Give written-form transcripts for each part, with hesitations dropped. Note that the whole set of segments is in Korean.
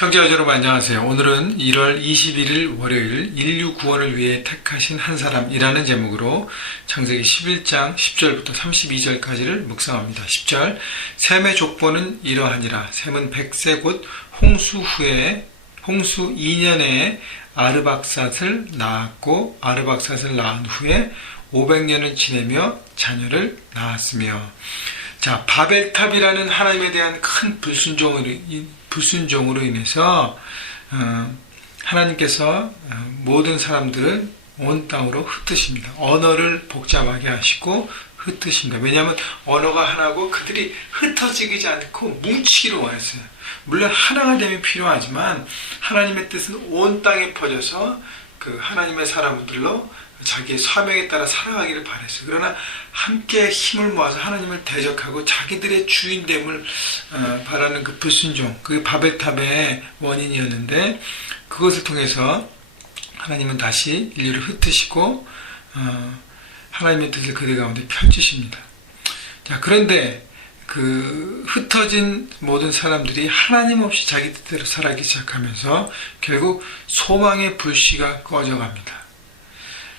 형제와 여러분 안녕하세요. 오늘은 1월 21일 월요일 인류 구원을 위해 택하신 한 사람이라는 제목으로 창세기 11장 10절부터 32절까지를 묵상합니다. 10절 셈의 족보는 이러하니라. 셈은 100세 곧 홍수 2년에 아르박삿을 낳았고 아르박삿을 낳은 후에 500년을 지내며 자녀를 낳았으며. 자, 바벨탑이라는 하나님에 대한 큰 불순종으로 인해서 하나님께서 모든 사람들을 온 땅으로 흩으십니다. 언어를 복잡하게 하시고 흩으십니다. 왜냐하면 언어가 하나고 그들이 흩어지지 않고 뭉치기로 원했어요. 물론 하나가 되면 필요하지만 하나님의 뜻은 온 땅에 퍼져서 그 하나님의 사람들로 자기의 사명에 따라 살아가기를 바랬어요. 그러나 함께 힘을 모아서 하나님을 대적하고 자기들의 주인됨을 바라는 그 불순종, 그게 바벨탑의 원인이었는데, 그것을 통해서 하나님은 다시 인류를 흩으시고 하나님의 뜻을 그들 가운데 펼치십니다. 자, 그런데 그 흩어진 모든 사람들이 하나님 없이 자기 뜻대로 살아가기 시작하면서 결국 소망의 불씨가 꺼져갑니다.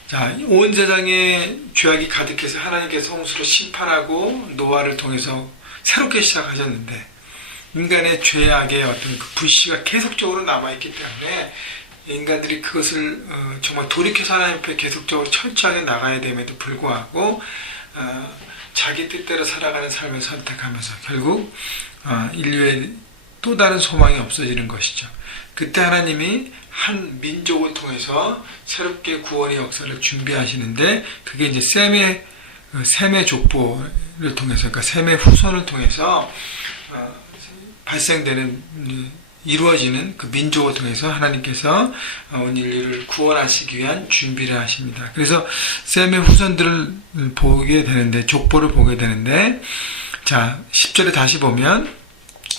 자, 온 세상에 죄악이 가득해서 하나님께서 홍수로 심판하고 노아를 통해서 새롭게 시작하셨는데, 인간의 죄악의 어떤 그 불씨가 계속적으로 남아있기 때문에 인간들이 그것을 정말 돌이켜서 하나님 앞에 계속적으로 철저하게 나가야 됨에도 불구하고 자기 뜻대로 살아가는 삶을 선택하면서 결국 인류의 또 다른 소망이 없어지는 것이죠. 그때 하나님이 한 민족을 통해서 새롭게 구원의 역사를 준비하시는데, 그게 이제 셈의 족보를 통해서, 그러니까 셈의 후손을 통해서 발생되는, 이루어지는 그 민족을 통해서 하나님께서 온 인류를 구원하시기 위한 준비를 하십니다. 그래서 셈의 후손들을 보게 되는데, 족보를 보게 되는데, 자, 10절에 다시 보면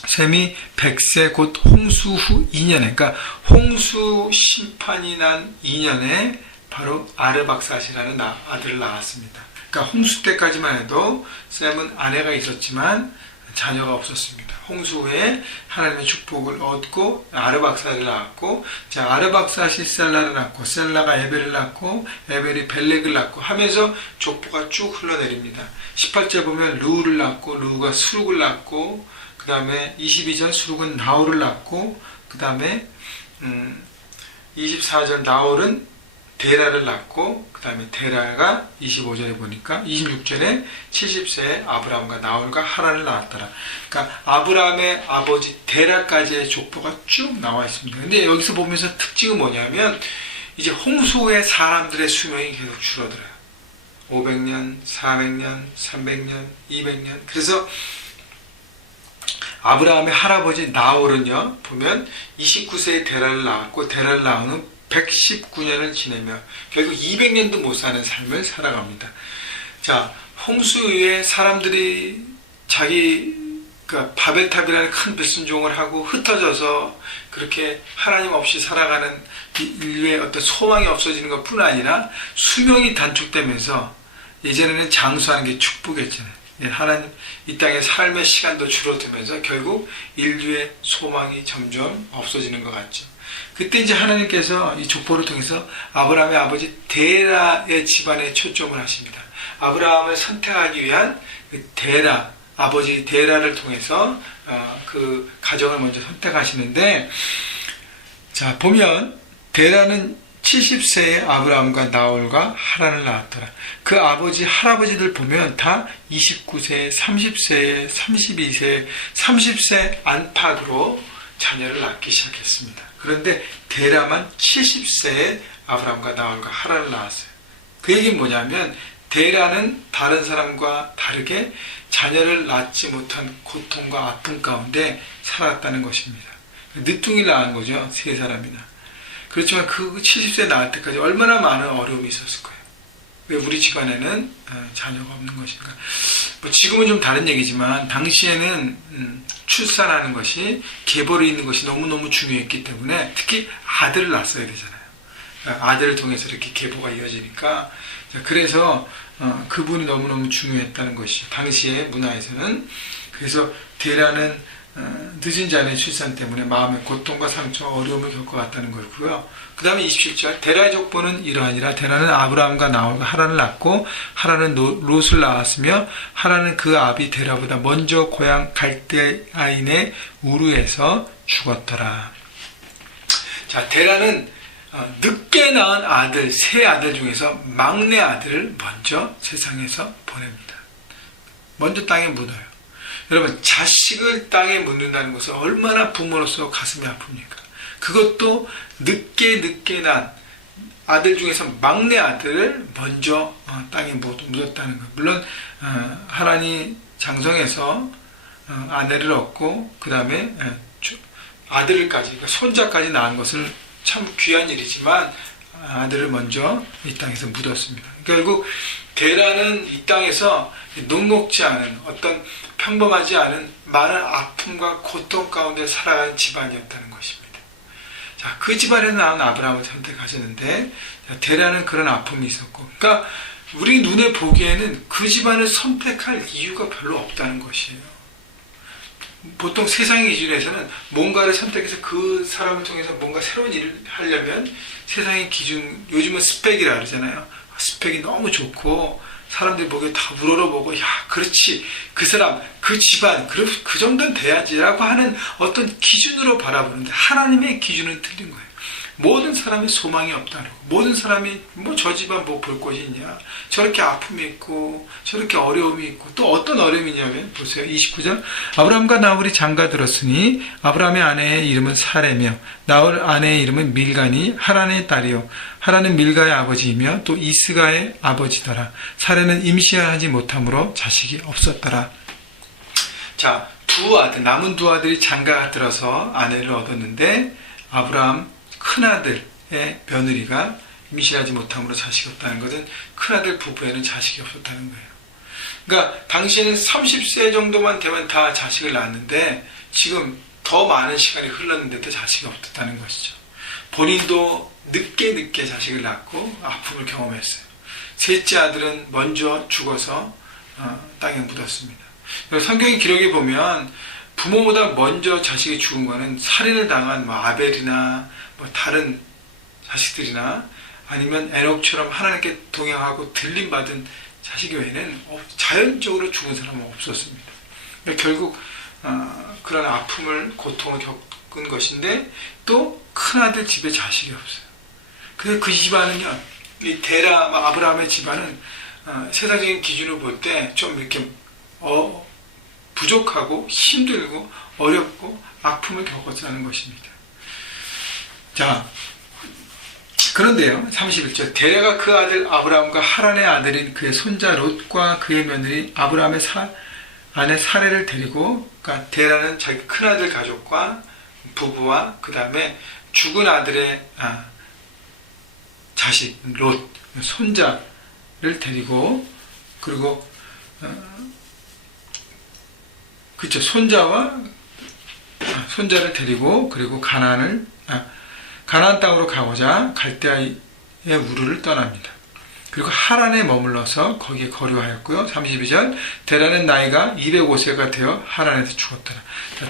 셈이 100세 곧 홍수 후 2년에, 그러니까 홍수 심판이 난 2년에 바로 아르박삿이라는 아들을 낳았습니다. 그러니까 홍수 때까지만 해도 셈은 아내가 있었지만 자녀가 없었습니다. 홍수 후에 하나님의 축복을 얻고 아르박삿을 낳았고, 자, 아르박삿이 셀라를 낳고, 셀라가 에벨을 낳고, 에벨이 벨렉을 낳고 하면서 족보가 쭉 흘러내립니다. 18절 보면 루를 낳고, 루가 수룩을 낳고, 그 다음에 22절 수룩은 나홀을 낳고, 그 다음에 24절 나홀은 데라를 낳고, 그 다음에 데라가 25절에 보니까 26절에 70세에 아브라함과 나홀과 하란을 낳았더라. 그러니까 아브라함의 아버지 데라까지의 족보가 쭉 나와 있습니다. 근데 여기서 보면서 특징은 뭐냐면 이제 홍수 후에 사람들의 수명이 계속 줄어들어요. 500년, 400년, 300년, 200년. 그래서 아브라함의 할아버지 나홀은요, 보면 29세에 데라를 낳았고, 데라를 낳은 후 119년을 지내며 결국 200년도 못 사는 삶을 살아갑니다. 자, 홍수 이후에 사람들이 그러니까 바벨탑이라는 큰 불순종을 하고 흩어져서 그렇게 하나님 없이 살아가는 인류의 어떤 소망이 없어지는 것뿐 아니라 수명이 단축되면서, 예전에는 장수하는 게 축복이었잖아요. 하나님 이 땅의 삶의 시간도 줄어들면서 결국 인류의 소망이 점점 없어지는 것 같죠. 그때 이제 하나님께서 이 족보를 통해서 아브라함의 아버지 데라의 집안에 초점을 하십니다. 아브라함을 선택하기 위한 그 아버지 데라를 통해서 그 가정을 먼저 선택하시는데, 자, 보면 데라는 70세에 아브라함과 나홀과 하란을 낳았더라. 그 아버지, 할아버지들 보면 다 29세, 30세, 32세, 30세 안팎으로 자녀를 낳기 시작했습니다. 그런데 데라만 70세에 아브라함과 나홀과 하란을 낳았어요. 그 얘기는 뭐냐면 데라는 다른 사람과 다르게 자녀를 낳지 못한 고통과 아픔 가운데 살았다는 것입니다. 늦둥이를 낳은 거죠. 세 사람이나. 그렇지만 그 70세 낳을 때까지 얼마나 많은 어려움이 있었을 거예요. 왜 우리 집안에는 자녀가 없는 것인가. 뭐 지금은 좀 다른 얘기지만 당시에는 출산하는 것이, 계보를 잇는 것이 너무너무 중요했기 때문에 특히 아들을 낳았어야 되잖아요. 아들을 통해서 이렇게 계보가 이어지니까. 그래서 그분이 너무너무 중요했다는 것이죠. 당시의 문화에서는. 그래서 데라는 늦은 자녀의 출산 때문에 마음의 고통과 상처, 어려움을 겪어갔다는 거고요. 그 다음에 27절, 데라의 족보는 이러하니라. 데라는 아브라함과 나홀과 하란을 낳고 하란은 롯을 낳았으며 하란은 그 아비 데라보다 먼저 고향 갈대아인의 우르에서 죽었더라. 자, 데라는 늦게 낳은 아들, 세 아들 중에서 막내 아들을 먼저 세상에서 보냅니다. 먼저 땅에 묻어요. 여러분, 자식을 땅에 묻는다는 것은 얼마나 부모로서 가슴이 아픕니까? 그것도 늦게 난 아들 중에서 막내 아들을 먼저 땅에 묻었다는 거예요. 물론 하란이 장성해서 아내를 얻고 그 다음에 아들을까지, 그러니까 손자까지 낳은 것을 참 귀한 일이지만 아들을 먼저 이 땅에서 묻었습니다. 결국 데라는 이 땅에서 녹록지 않은 어떤 평범하지 않은 많은 아픔과 고통 가운데 살아가는 집안이었다는 것입니다. 자, 그 집안에 나온 아브라함을 선택하셨는데, 데라는 그런 아픔이 있었고, 그러니까 우리 눈에 보기에는 그 집안을 선택할 이유가 별로 없다는 것이에요. 보통 세상의 기준에서는 뭔가를 선택해서 그 사람을 통해서 뭔가 새로운 일을 하려면 세상의 기준, 요즘은 스펙이라 그러잖아요. 스펙이 너무 좋고 사람들이 보기에 다 우러러보고, 야, 그렇지, 그 사람, 그 집안, 그 정도는 돼야지라고 하는 어떤 기준으로 바라보는데, 하나님의 기준은 틀린 거예요. 모든 사람이 소망이 없다는 거. 모든 사람이 저 집안 볼 곳이 있냐, 저렇게 아픔이 있고 저렇게 어려움이 있고, 또 어떤 어려움이 있냐면 보세요. 29절, 아브라함과 나홀이 장가들었으니 아브라함의 아내의 이름은 사레며 나홀 아내의 이름은 밀가니 하란의 딸이요 하란은 밀가의 아버지이며 또 이스가의 아버지더라. 사레는 임신하지 못함으로 자식이 없었더라. 자, 남은 두 아들이 장가가 들어서 아내를 얻었는데, 아브라함 큰아들의 며느리가 임신하지 못함으로 자식이 없다는 것은 큰아들 부부에는 자식이 없었다는 거예요. 그러니까 당시에는 30세 정도만 되면 다 자식을 낳았는데, 지금 더 많은 시간이 흘렀는데도 자식이 없었다는 것이죠. 본인도 늦게 자식을 낳고 아픔을 경험했어요. 셋째 아들은 먼저 죽어서 땅에 묻었습니다. 성경의 기록에 보면 부모보다 먼저 자식이 죽은 거는 살인을 당한 아벨이나 다른 자식들이나 아니면 에녹처럼 하나님께 동행하고 들림받은 자식 외에는 자연적으로 죽은 사람은 없었습니다. 그러니까 결국 그런 아픔을, 고통을 겪은 것인데, 또 큰아들 집에 자식이 없어요. 그래서 그 집안은요, 이 데라, 아브라함의 집안은 세상적인 기준으로 볼 때 좀 이렇게 부족하고 힘들고 어렵고 아픔을 겪었다는 것입니다. 자, 그런데요, 31절, 데라가 그 아들 아브라함과 하란의 아들인 그의 손자 롯과 그의 며느리 아브라함의 아내 사레를 데리고, 그러니까 데라는 자기 큰아들 가족과 부부와 그 다음에 죽은 아들의 자식 롯, 손자를 데리고, 그리고 그쵸, 손자를 데리고, 그리고 가나안 땅으로 가고자 갈대아의 우르를 떠납니다. 그리고 하란에 머물러서 거기에 거류하였고요. 32절, 데라는 나이가 205세가 되어 하란에서 죽었더라.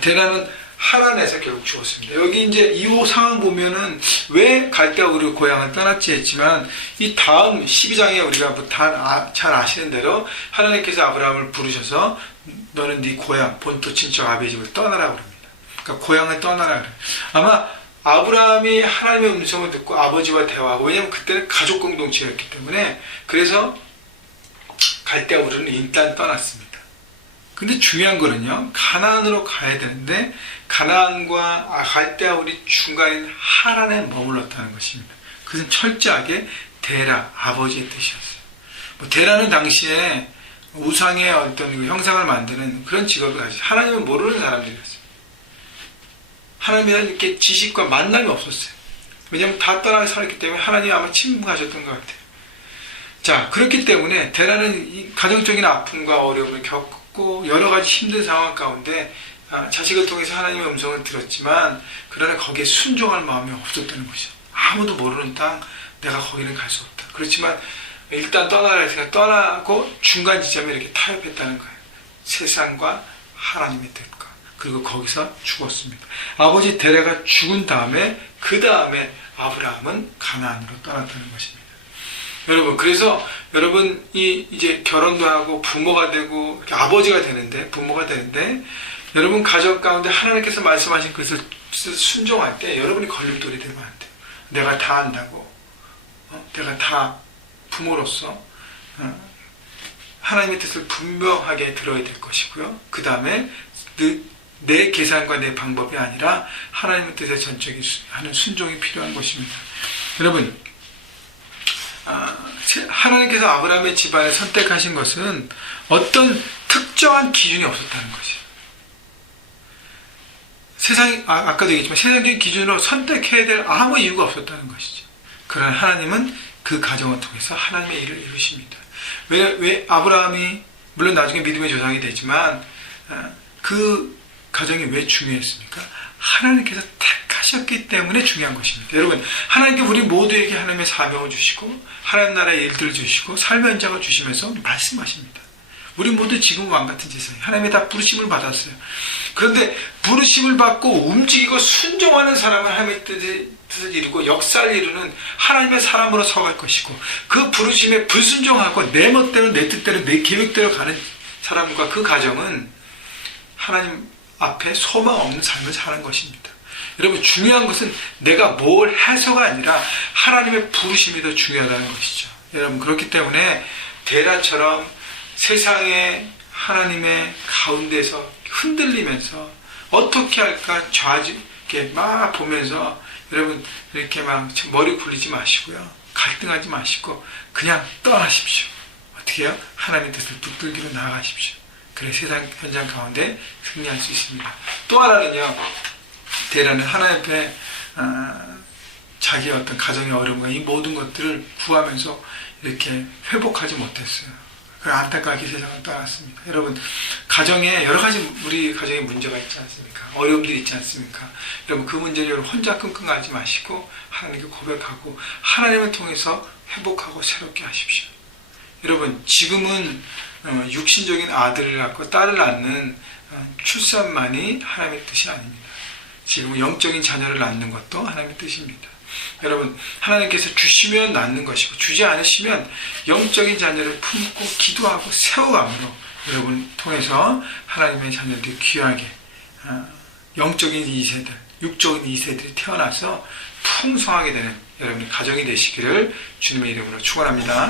데라는 하란에서 결국 죽었습니다. 여기 이제 이 상황 보면은 왜 갈대아 우르 고향을 떠났지 했지만, 이 다음 12장에 우리가 다 잘 아시는 대로 하나님께서 아브라함을 부르셔서 너는 네 고향, 본토 친척 아비의 집을 떠나라 그럽니다. 그러니까 고향을 떠나라 그래요. 아마 아브라함이 하나님의 음성을 듣고 아버지와 대화하고, 왜냐하면 그때는 가족 공동체였기 때문에, 그래서 갈대아 우르는 일단 떠났습니다. 근데 중요한 거는요, 가나안으로 가야 되는데 가나안과 갈대아 우르 중간인 하란에 머물렀다는 것입니다. 그것은 철저하게 데라, 아버지의 뜻이었어요. 데라는 당시에 우상의 어떤 형상을 만드는 그런 직업을 가지고 하나님을 모르는 사람들이었어요. 하나님에 대한 이렇게 지식과 만남이 없었어요. 왜냐하면 다 떠나게 살았기 때문에 하나님이 아마 침묵하셨던 것 같아요. 자, 그렇기 때문에 데라는 이 가정적인 아픔과 어려움을 겪고 여러 가지 힘든 상황 가운데 자식을 통해서 하나님의 음성을 들었지만, 그러나 거기에 순종할 마음이 없었다는 것이죠. 아무도 모르는 땅, 내가 거기는 갈 수 없다. 그렇지만 일단 떠나라 해서 떠나고 중간 지점에 이렇게 타협했다는 거예요. 세상과 하나님의 뜻과. 그리고 거기서 죽었습니다. 아버지 데라가 죽은 다음에 그 다음에 아브라함은 가나안으로 떠났다는 것입니다. 여러분, 그래서 여러분이 이제 결혼도 하고 부모가 되고 이렇게 아버지가 되는데, 부모가 되는데, 여러분 가정 가운데 하나님께서 말씀하신 것을 순종할 때 여러분이 걸림돌이 되면 안 돼요. 내가 다 안다고, 내가 다 부모로서 하나님의 뜻을 분명하게 들어야 될 것이고요. 그 다음에 내 계산과 내 방법이 아니라 하나님의 뜻에 전적인 하는 순종이 필요한 것입니다. 여러분, 하나님께서 아브라함의 집안을 선택하신 것은 어떤 특정한 기준이 없었다는 것이에요. 아까도 얘기했지만 세상적인 기준으로 선택해야 될 아무 이유가 없었다는 것이죠. 그러나 하나님은 그 가정을 통해서 하나님의 일을 이루십니다. 왜 아브라함이 물론 나중에 믿음의 조상이 되지만 그 가정이 왜 중요했습니까? 하나님께서 택하셨기 때문에 중요한 것입니다. 여러분, 하나님께 우리 모두에게 하나님의 사명을 주시고 하나님 나라의 일들을 주시고 삶의 현장을 주시면서 말씀하십니다. 우리 모두 지금 왕같은 세상에 하나님의 다 부르심을 받았어요. 그런데 부르심을 받고 움직이고 순종하는 사람은 하나님의 뜻을 이루고 역사를 이루는 하나님의 사람으로 서갈 것이고, 그 부르심에 불순종하고 내 멋대로 내 뜻대로 내 계획대로 가는 사람과 그 가정은 하나님 앞에 소망 없는 삶을 사는 것입니다. 여러분, 중요한 것은 내가 뭘 해서가 아니라 하나님의 부르심이 더 중요하다는 것이죠. 여러분, 그렇기 때문에 데라처럼 세상의 하나님의 가운데서 흔들리면서 어떻게 할까 이렇게 막 보면서 여러분 이렇게 막 머리 굴리지 마시고요. 갈등하지 마시고 그냥 떠나십시오. 어떻게 해요? 하나님의 뜻을 붙들기로 나아가십시오. 그래 세상 현장 가운데 승리할 수 있습니다. 또 하나는요, 데라는 하나님 앞에 자기의 어떤 가정의 어려움과 이 모든 것들을 구하면서 이렇게 회복하지 못했어요. 안타깝게 세상을 떠났습니다. 여러분, 가정에 여러 가지 우리 가정에 문제가 있지 않습니까? 어려움들이 있지 않습니까? 여러분, 그 문제를 여러분 혼자 끙끙 앓지 마시고 하나님께 고백하고 하나님을 통해서 회복하고 새롭게 하십시오. 여러분, 지금은 육신적인 아들을 낳고 딸을 낳는 출산만이 하나님의 뜻이 아닙니다. 지금은 영적인 자녀를 낳는 것도 하나님의 뜻입니다. 여러분, 하나님께서 주시면 낳는 것이고 주지 않으시면 영적인 자녀를 품고 기도하고 세워감으로 여러분 통해서 하나님의 자녀들이 귀하게 영적인 2세들, 육적인 2세들이 태어나서 풍성하게 되는 여러분의 가정이 되시기를 주님의 이름으로 축원합니다.